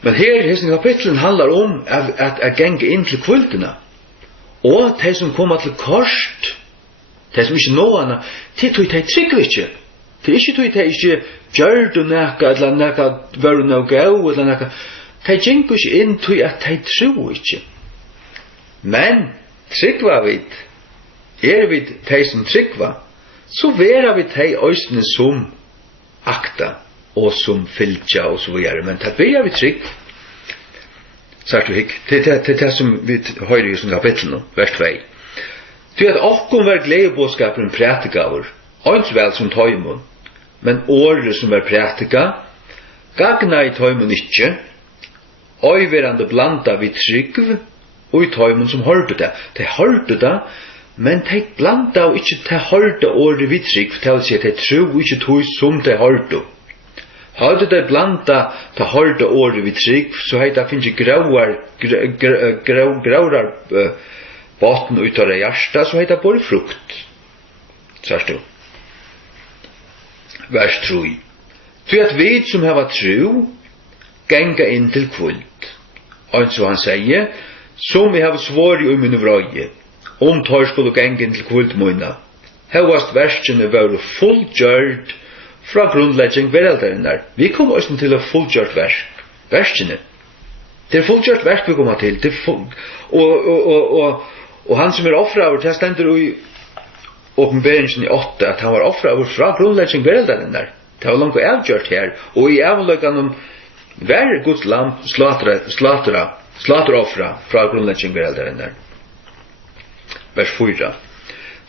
Men her i hesten kapitlen handlar om at genge inn til kvultene. Og de som kommer til korst, de som ikke nå henne, de tog de trygg ikke. Det ikke tog de ikke gjør du nekka, eller nekka var du noe gau, eller nekka. De gjenker ikke inn tog at de tro ikke. Men tryggva vid, vi de som tryggva, så vera vi de øysene som akta, og som fylkja, og så videre. Men det blir vi trygg. Sagt du hikk, det er som vi høyre i som kapittel nå, vers 2. Til at okkom var gledebåskapen prætikaver, ans vel som tøymon, men året som var prætika, gagna i tøymon ikkje, øyverande blanda vi trygg, og i tøymon som hørte det. De hørte det, men de blanda og ikkje de hørte året vi trygg, for det vil si at de tro ikkje tøy som de hørte. Hadde de blanda de hørte året vi trygg, så hei det finnes graurar baten ut av det hjärsta, så hei det bare frukt. Sørst du. Vers 3. Så at vi som hava tro, genga inn til kvult. Og så han sier, som vi hava svåri i min vrøye, tar skulle genga inn til kvult munna. Hevast verskene var fullgjørd fra grunnlegging vereldarinnar. Vi kom også til å fullgjørt verskene. Det er fullgjørt versk vi kommer til. Og han som offra over, det stender i åpenberingen i 8, at han var offra over fra grunnlegging vereldarinnar. Det var langt avgjørt her. Og i avløkene var Guds lam slatra fra grunnlegging vereldarinnar. Vers 4.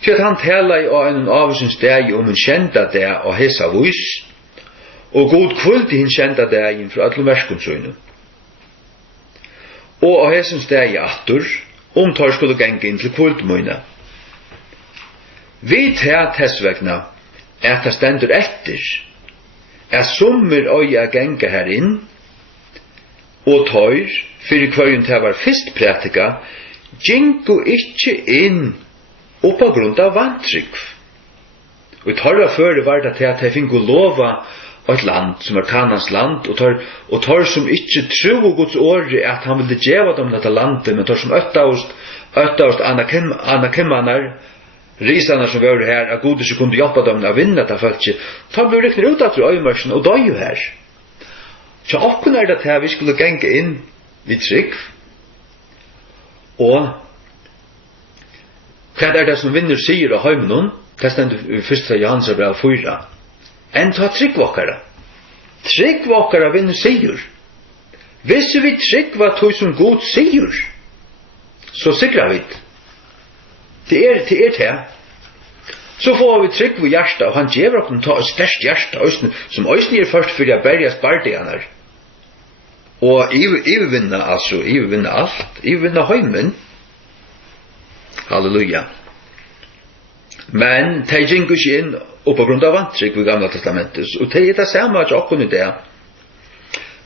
Til at han taler i en avsens dag om en kjenta dag og hesa vis, og god kvult i en kjenta dag fra alle verskonsøyne. Og av hesens dag atter, tar skulle genge inn til kvultmøyne. Vi tar tessvegna at det stender etter, at sommer øya genge her inn, og tar, fyrir kvøyen til var fyrst pratika, gengo ikkje inn og på grunn av vantrykv. Og i tarra føre var det til at jeg fikk å lova et land som er Kanans land, og tar som ikke tro og Guds åre at han ville djeva dem dette landet, men tar som øttaust anakimmanar, risanar som var her, at Gud ikke kunne hjelpe dem å vinne dette falskje, tar vi rikner ut etter øymersen, og da er jo her. Så okken det til at vi skulle genge inn i trygg, og hva det som vinner sier av heimenon, det stender i 1. Johans brev 4, enn ta tryggvakkara. Tryggvakkara vinner sier. Hvis vi tryggva tog som god sier, så sikrar vi det. Det er det. Så får vi tryggva hjärsta, og han gjever oss ta et sterkt hjärsta, som òsne er først for å berge spartianer. Og ivervinna alt, ivervinna heimen. Halleluja. Men de gikk ikke inn og på grunn av vantrykk i Gamla testamentet, og det er det samme at okken i det.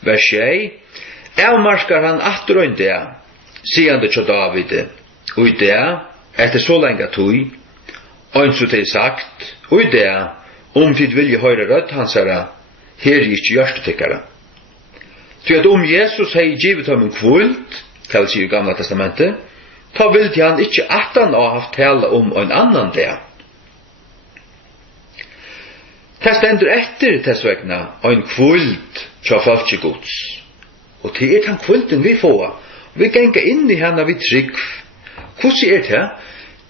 Vers 6. Avmarskar han atter og det, sier det til David, og i det, etter så lenge tog, og så det sagt, og i det, tid vilje høyre rødt hans herre, her er ikke gjørstetikkere. Så at Jesus har givet ham en kvult, kan vi si i Gamla testamentet, ta vil han ikke at han har haft tale om en annan dag. Det stender etter tessvegna en kvult fra falske gods. Og det er den kvulten vi får. Vi ganger inn i henne vi trygg. Hvordan er det?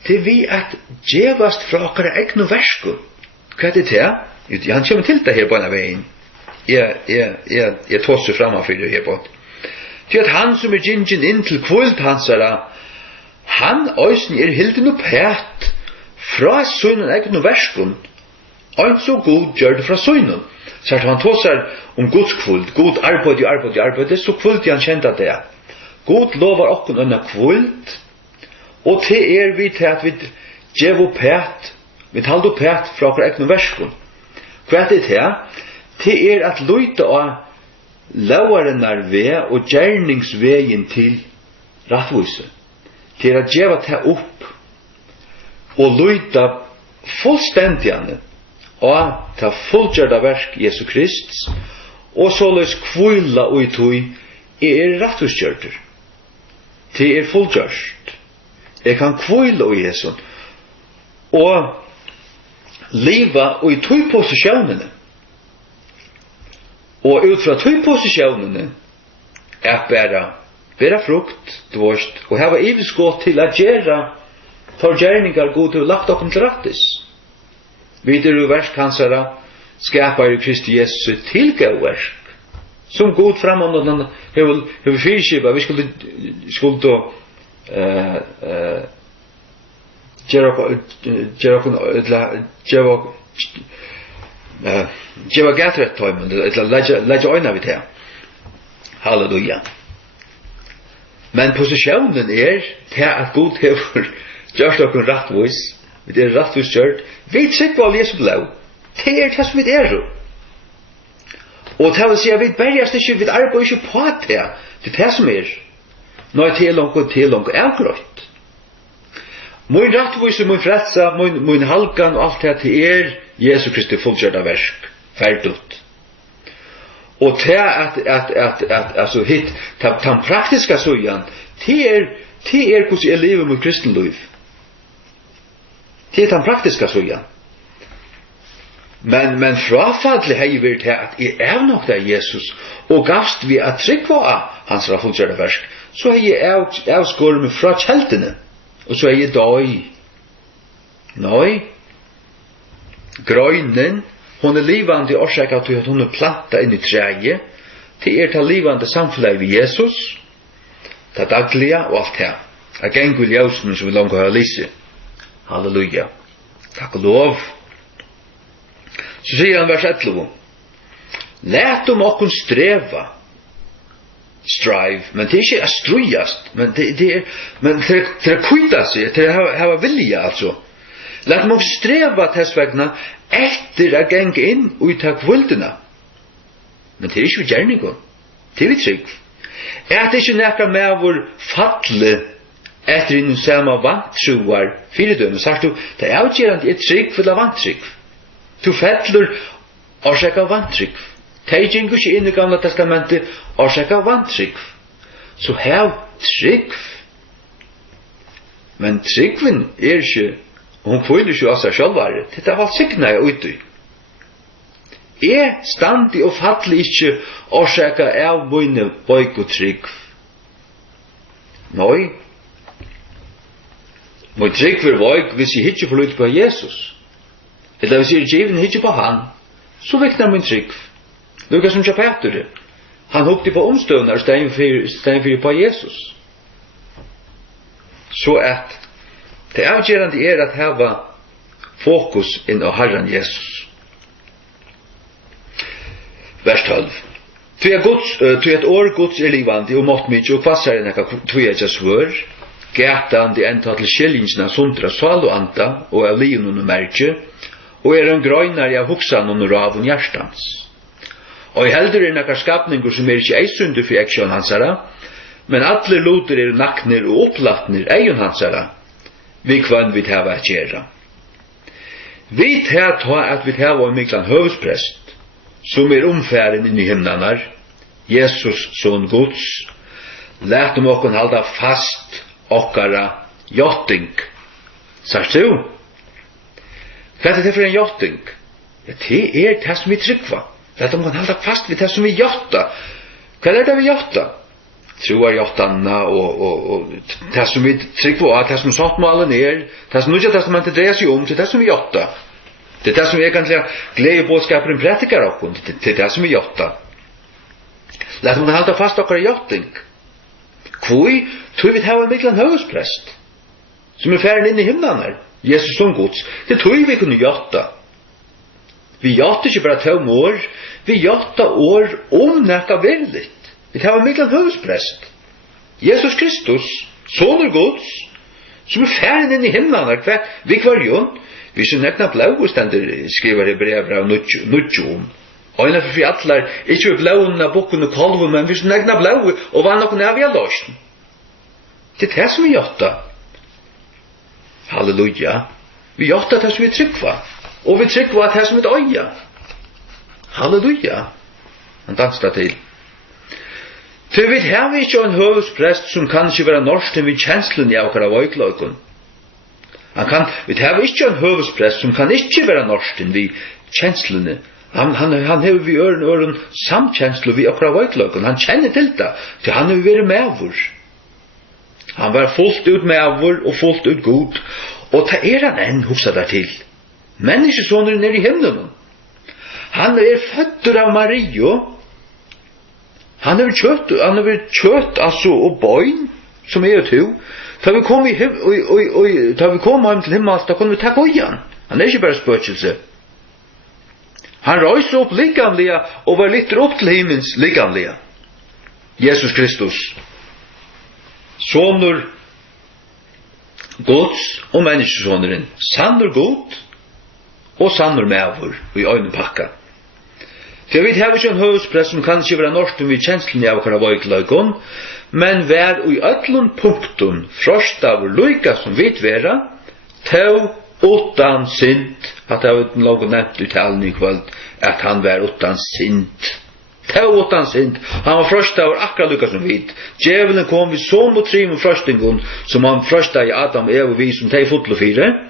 Det er vi at djevast fra akkurat egnu versku. Hva er det til? Han kommer til det her på denne veien. Jeg tåser fremmefyrir her på. Til at han som er gingen inn til kvult hansara, han òsni er hilden opp hætt fra sønnen egnu verskun, og så god gjør det fra sønnen. Så at han tåsar om Guds kvult, god arbeid, så kvult han kjent det. God lovar okken unna kvult, og til er vi til at vi gjev opp hætt, vi talte opp hætt fra akkur egnu verskun. Hva er det til? Til er at løyta av lauarennar ved og gjerningsvegen til rattvise. Til at djeva ta opp og løyta fullstendigane og ta fullgjørda verk Jesu Krist og såleis kvila og i tog rattvistgjørter. Det fullgjørst. Jeg kan kvile i Jesus. Og liva i tog posisjonene. Og ut fra tog posisjonene bæra frukt, og hava iveskått til at gjøre forgjerningar god til lagt okkom til rattis. Videre verskansara skapar i Kristi Jesus tilgå versk, som god framan hever fyrskipa, vi skulle gjeva gatrett tøymen, leggja øyna vid her. Halleluja. Men posisjonen til at god hever gjørst okkur rattvis, vi rattvis gjørt, vi trykker av Jesu blå. Det det som vi Og det vil si at vi bergast ikke, vi arbeider ikke på det. Det det som Nå til langt avgrøtt. Min rattvis, min frelsa, min halkan og alt det Jesu Kristi fullgjørda versk, ferdut. Og til altså hit, den praktiska søyan, det hvordan jeg lever med kristenliv. Det den praktiska søyan. Men frafallet heiver til at jeg nok der Jesus, og gavst vi at trykva av hans fullgjørda versk, så har jeg avskåret meg fra kjeltene, og så har jeg døy. Nei, grøynen, hon livande årsak av at hun planta inn i treet, til ta livande samfunnet ved Jesus, ta dagliga og alt det. Jeg gengur ljøsene som vi langt har lyse. Halleluja. Takk og lov. Så sier han vers 11. Læt okkun streva. Strive. Men det ikke strujast. Men men til kvita seg, til hava vilja altså. Læt okkun streva tessvegna etter å genge inn og ta kvildina. Men det ikke vi gjerningon. Det vi trygg. Det ikke nekka med vår fatle etter innom sama vantruar fyrdøm. Sagt du, det avgjerande trygg for det vantrygg. Du fettler årsaka vantryggv. Det gjengur ikke inn i Gamla testamentet årsaka vantryggv. Så hev tryggv. Men tryggven ikke, hun føler ikke av seg sjálfare. Dette var signa jeg ute. Jeg standi og fattelig ikke årsaka av mine bøyk og tryggv. Nei. Min tryggv bøyk hvis jeg ikke får ut på Jesus. Eller hvis jeg givin hitje på han, så veknar min trygg. Lukas som Peter. Han hukte på omstøvnar stein for på Jesus. Så at det avgjerande at hava fokus inn av Herren Jesus. Vers 12. Ty et år Guds livandi og mått mykje og kvassar enn ekka tveja svør, gætan de enda til skjellingsna sundra sval og anta og av liun og merke, og en grøynar av hugsan og ravun hjertans. Og I heldur nekar skapningur som ikke eisundur for eksjon hansara, men alle luter naknir og opplatnir eion hansara, vi kvann vi hava at gjera. Vi ta at vi hava en miklan høvdsprest, som omfæren inn I himnanar, Jesus son Guds, lætum okkon halda fast okkara jotting. Sagt du? Hva det for en jotting? Ja, det det som vi tryggva. Læt om kan halda fast vid det som vi jotta. Hva det vi jotta? Troar jottanna og det som vi tryggva, det som sattmalen det som Nya testamentet dreier seg om, det som vi jotta. Det det som egentlig glede bådskapen prætikar okkon, det det som vi jotta. Læt om kan halda fast okkara jotting. Kvoi, tror vi hava en miklan høvdsprest, som færen inn I himnanar, Jesus som Guds. Det tror vi kunne jotta. Vi jotta ikke bare 2 år, vi jotta år nekka verligt. Vi hava en miklan høvdsprest. Jesus Kristus, soner Guds, som færen inn I himnanar, vi kvarjon, vi som nekna blau stender skriver I brev av nudjon. Og en for allar, ikke vi blauen av bokken og kolven, men vi som nekna blau, og var noen av jeg løsten. Det det som vi jotta. Halleluja. Vi jotta det som vi tryggva. Og vi tryggva det som vi øya. Halleluja. Han dansta til. För vi har inte en hövudspräst som kan inte vara norsten vid känslan i akkurat vojklöken. Vi har inte en hövudspräst som kan inte vara norsten vid känslan. Han har vi ören samkänsla vid akkurat vojklöken. Han känner till det, för han har varit med oss. Han var fullt ut med oss och fullt ut god. Och ta han än hufsa där till. Människosonen är i himlen. Han är född av Maria. Han har kött alltså och bøyn som är to. Så vi kom hem till himmel, då kunde vi ta igen. Han är inte bara spökelse. Han röjde upp likanliga och var lite upp till himmels likanliga. Jesus Kristus. Sonur Guds och människosoneren. Sannur god och sannur mävor i ögonen packa. För jag vet här vi en hövudspräst som kanske vara norsten vid känslan av akkurat vojklögon, men vär i ötlun punkten frost av lojka som vet vera, tau utan sint, att jag vet något nämnt i talen i kväll, att han var utan sint. Tau utan sint, han var frost av akkurat lojka som vet. Djävulen kom vid som och trim och frostingon, som han frostade i Adam, Eva och vi som teg fotlo fire,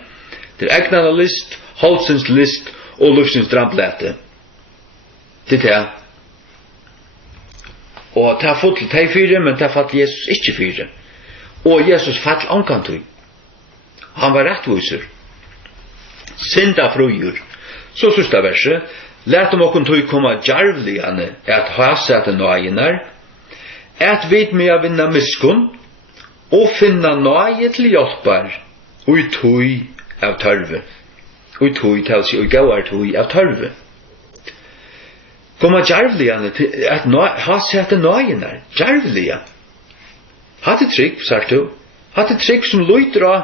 till ägnarna list, halsens list och luftsens drampläte. Det här. Och det har fått till teg fyra, men det har fått Jesus inte fyra. Och Jesus fall ankantur. Han var rättviser. Synda frujur. Så sista verset. Lät dem okon tog komma djärvligane att ha sett nøyenar, att vid mig av vinna miskun och finna nøye till hjälpar och i tog av törve. Och i tog till sig och gauar tog av törve. Komma djärvligane till att ha sett nøyenar. Djärvliga. Hatte trygg, sagt du. Hatte trygg som lyder av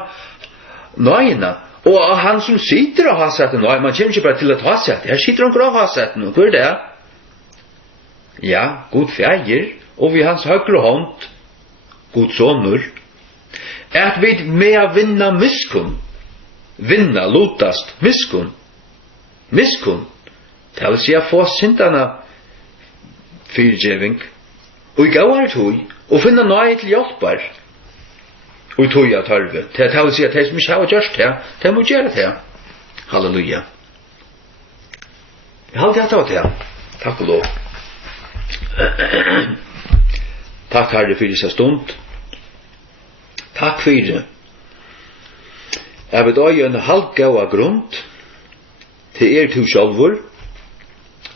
nøyena. Och han som sitter och har sett den, man känner inte bara till att ha sett det. Här sitter han och har sett den. Hur är det? Ja, god fjärger. Och vid hans högra hand, god sonur. Att vi med vinna miskun. Vinna, lotast, miskun. Miskun. Det vill säga få syndarna fyrtjäving. Och i gauar tog. Och finna nöje till hjälpar. Och tog jag törve. Det vill säga att det som inte har gjort det, det må göra det. Halleluja. Jag har alltid haft det. Tack och lov. Tack Herre för dessa stund. Tack för det. Jag vill ha en halvgåa grund till to självor.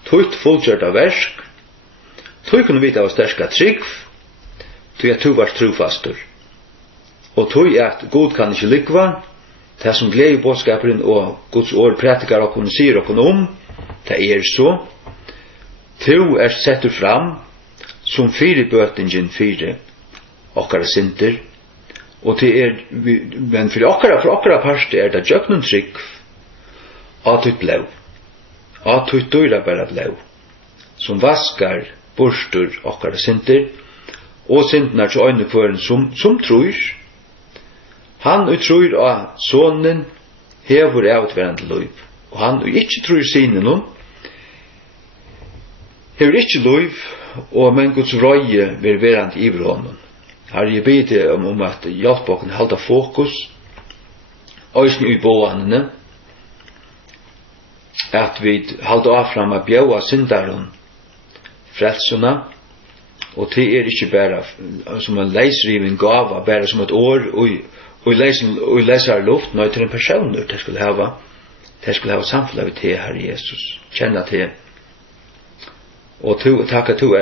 Tutt fullgjort av versk. Tutt kunde vita av stärska trygg. Tutt jag tog vars trofastor. Og tog at God kan ikke lykva, det som gleder bådskapen og Guds ord prætikar og kunne sier og om, det så. To setter fram som fire bøtingen fire okkara sinter, og det men for okkara part det djøknen trygg at ut blev, at ut døyra bare blev, som vaskar borstur okkara sinter, og sintene til øynekvøren som tror. Han utrur av sonen hever avtverande løyv. Og han ikke tror sinen om. Hever ikke løyv, og men Guds røye vil verand i honom. Her jeg beder om at hjelpe oss halda fokus. Øysene i båanene. At vi halda av fram av bjøa syndaren frelsuna. Og det ikke bare som en leisriving gava, bare som et år og leser luft, når til en person det skulle ha samfunnet til Herre Jesus, kjenne til. Og takk at du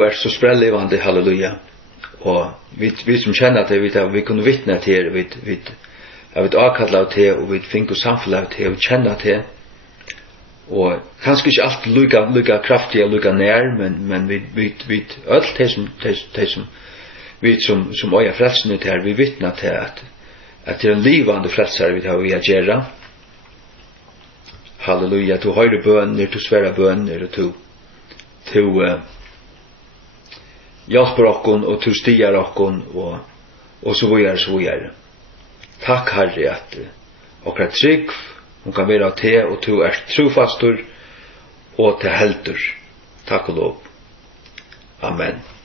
er så sprellevande, halleluja. Og vi som kjenner til, vi kunne vittne til, vi avkallet til, og vi finner samfunnet til, og kjenne til. Og kanskje ikke alt lukka kraftig og lukka nær, men vi alt det som øya frelsene til her, vi vittner til at det en livande frelser vi har vi å gjøre. Halleluja, du høyre bønner, du svære bønner, og du hjelper okkon, og du stiger okkon, og så videre. Takk Herre at okkar trygg, hun kan være til, og du trofastor, og til helter. Takk og lov. Amen.